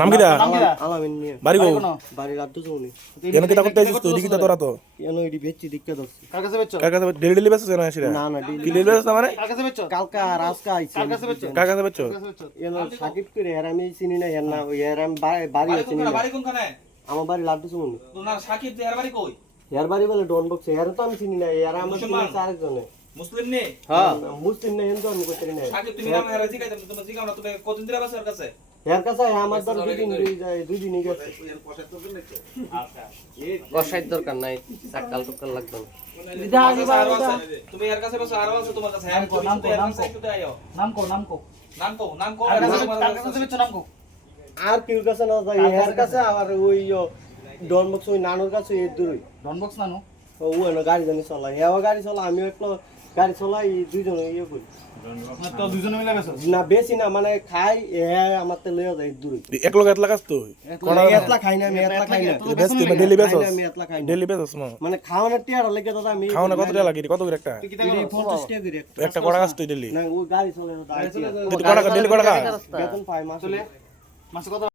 নাম কি দা আলামিন মিয়া বাড়ি গো বাড়ি রাত জুনি কেন কি তা করতে আইছিস তুই দিকি তা তোরা তো কেন এডি বেচছি দিক্কা দছি কার কাছে বেচছো? কার কাছে ডেলি বেসছ না সেটা না না কি ডেলি বেসছ না মানে কার কাছে বেচছো? কালকা রাস্কা আইছে কার কাছে বেচছো? কার কাছে বেচছ কার কাছে বেচছো? এনো সাকিব করে এর আমি চিনি না এর না এর আমি বাড়ি আছে চিনি না বাড়ি কোনখানে? আমার বাড়ি লাড্ডু জুনি তোমার সাকিব দেয়ার বাড়ি কই? এর বাড়ি বলে ডন বক্স এর তো আমি চিনি না এর আমার চিনি মুসলমান? আরেকজনে মুসলিম নে? হ্যাঁ মুসলিম না এন তো আমি কইতে না সাকিব তুমি নাম হেরা জিগাই তুমি জিগাও না তুমি কতদিন ধরে বাসের কাছে? এর কাছে আমার দর দুই দিন গেছে আচ্ছা কষাই দরকার নাই সাকাল টুকাল লাগবে না তুমি এর কাছে বসে আরো আছে তোমার কাছে নাম কো, নাম কো, নাম কো। একটু আইও নাম কো, নাম কো। নাম কো কার কাছে বেচছো নাম কো? আর কেউ কাছে না যাই এর কাছে আর ওই ডন বক্স ওই নানুর কাছে এই দূরই ডন বক্স নানো? ও এনো গাড়ি জানি চলাই হেও গাড়ি চলা আমিও একলো গাড়ি চলাই দুইজন ইয়ে করি তো দুজনে মিলে বেচো? না বেশি না মানে খাই আমার তে লইয়া যায় দূরে এক লোক এত লাগাস তুই এতলা খাই না আমি এতলা খাই না বেস তুই ডেলি বেসছ আমি এতলা খাই না ডেলি বেসছ না মানে খাওয়ানোর টিয়ার লেগে দাদা আমি খাও না কত টাকা লাগে কত করে একটা তুই কি এডি দেখো? 50 টাকা করে একটা কড়া গাছ তুই ডেলি না ও গাড়ি চলে তুই কড়া ডেলি কড়া খা বেতন পাই মাসে মাসে কত